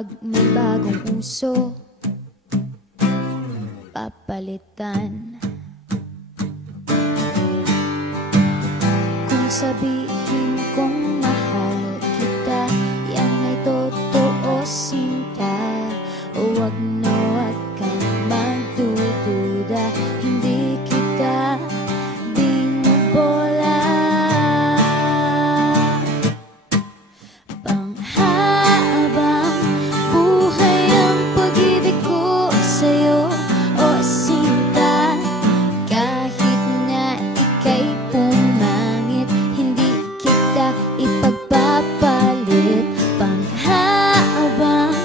Pag may bagong uso, papalitan. Kung sabihin kong mahal kita, yan ay totoo, sinta. Huwag na huwag kang magdududa, hindi kita binubola. Panghabang buhay ang pag-ibig ko sa'yo, o sinta. Kahit na ika'y pumangit, hindi kita ipagpapalit. Panghabang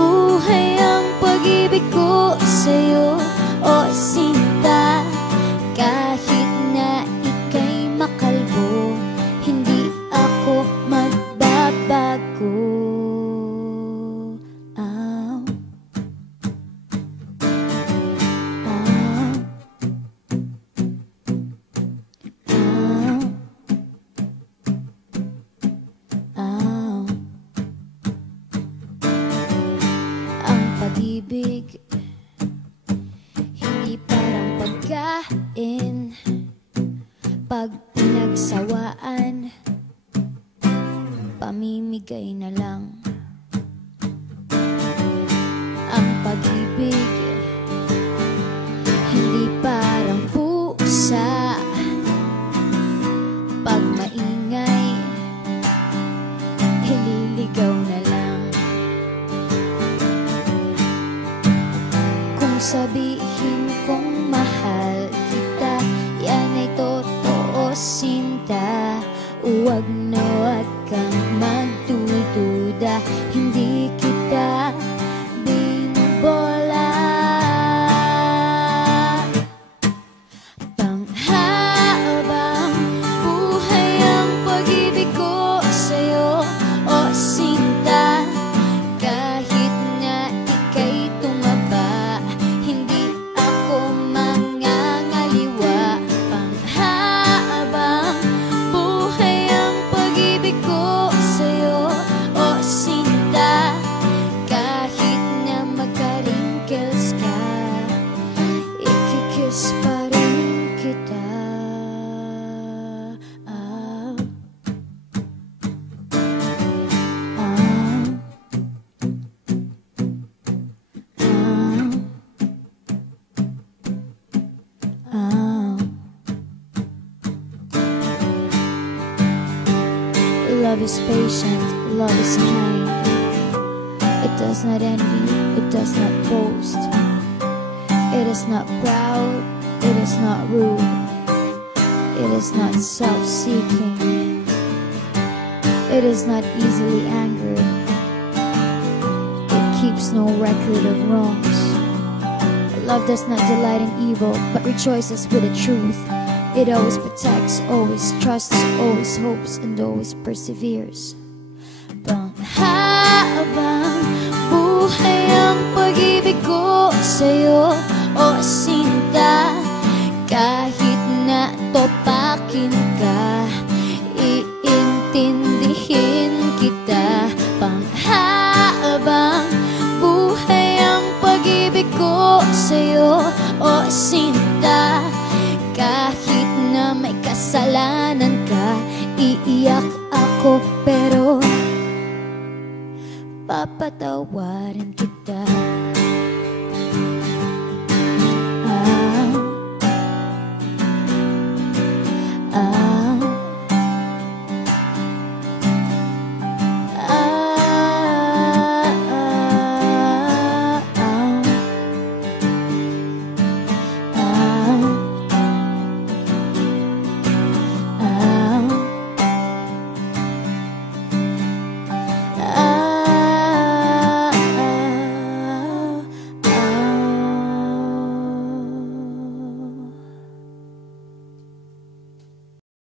buhay ang pag-ibig ko sa'yo, o sinta. Kahit na ika'y makalbo, hindi ako magbabago. Ow. Ow. Ow. Ow. Ang pag-ibig hindi parang pagkain, pag pinagsawaan, pamimigay na lang. Ang pag-ibig hindi parang pusa, pag maingay, ililigaw na lang. Kung sabihin kong mahal kita, yan ay totoo, sinta. Huwag na huwag kang magdududa, hindi kita binubola. Panghabang buhay ang pag-ibig ko sa'yo, o sinta. Kahit na ika'y tumaba, hindi ako mangangaliwa. Panghabang buhay ang pag-ibig ko sa'yo, o sinta. Kahit na magka-wrinkles ka, ikikiss pa rin kita. Ah. Ah. Ah. Love is patient, love is kind. It does not envy, it does not boast. It is not proud, it is not rude. It is not self-seeking. It is not easily angered. It keeps no record of wrongs. Love does not delight in evil, but rejoices with the truth. It always protects, always trusts, always hopes, and always perseveres. Panghabang buhay ang pag-ibig ko sa'yo, o sinta. Kahit na topakin ka, iintindihin kita. Panghabang buhay ang pag-ibig ko sa'yo, o sinta. Kahit na may kasalanan ka, iiyak ako pero papatawarin kita.